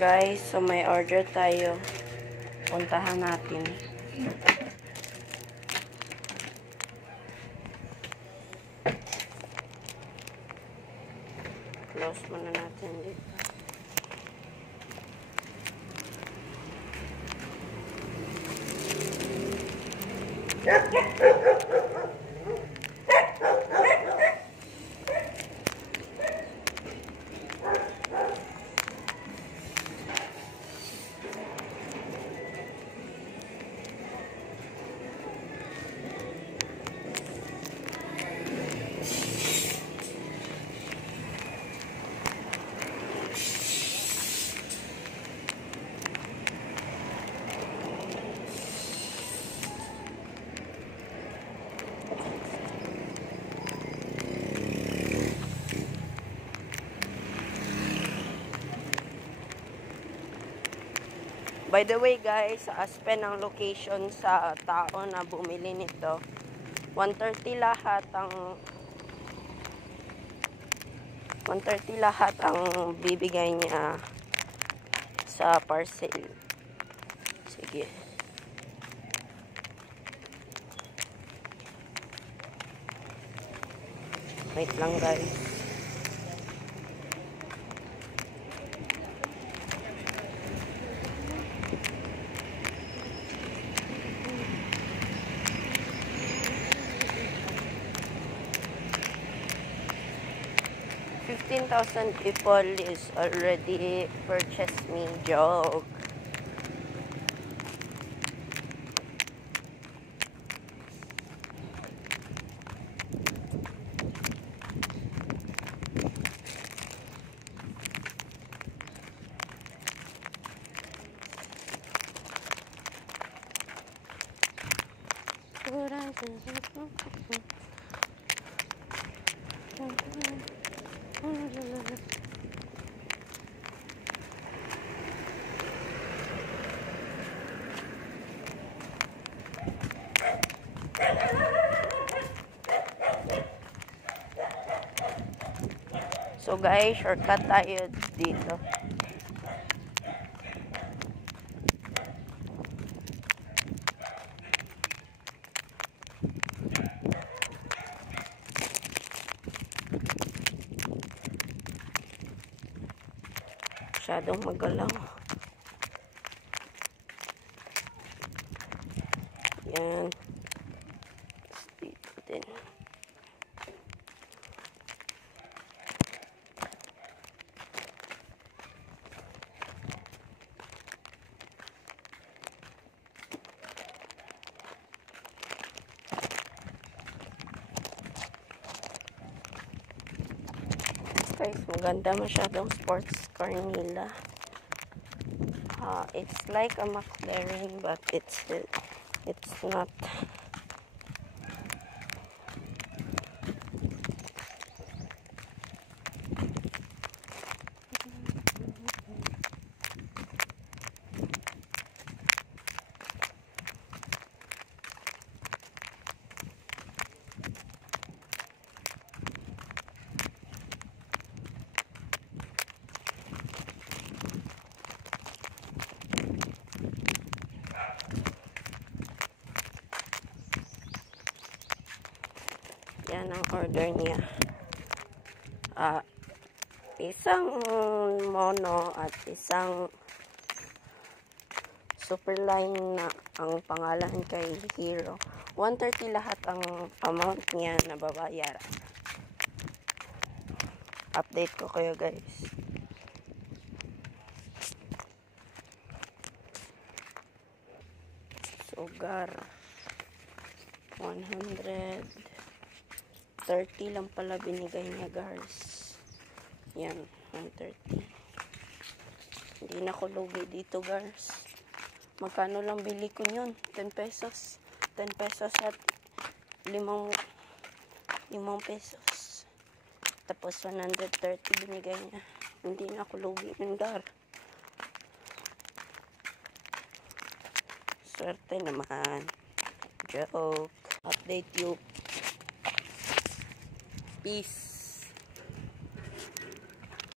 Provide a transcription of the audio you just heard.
Guys, so may order tayo. Puntahan natin. Close muna natin dito. By the way guys, Aspen ang location sa tao na bumili nito. 130 lahat ang bibigay niya sa parcel. Sige. Wait lang guys. $15,000 people is already purchased me. Joke. So guys, shortcut tayo dito. Masyadong magalaw. Yan. Dito din. Guys, maganda masyadong sports car nila. It's like a McLaren but it's not. Yan ang order niya. Isang mono at isang superline na ang pangalan kay Hero. 130 lahat ang amount niya na babayaran. Update ko kayo guys. Sugar 130 lang pala binigay niya guys. Yan, 130. Hindi na ko lugi dito guys. Magkano lang bili ko yun? 10 pesos. 10 pesos at 5 pesos. Tapos 130 binigay niya. Hindi na ko lugi yun gar. Swerte naman. Joke. Update you. Peace.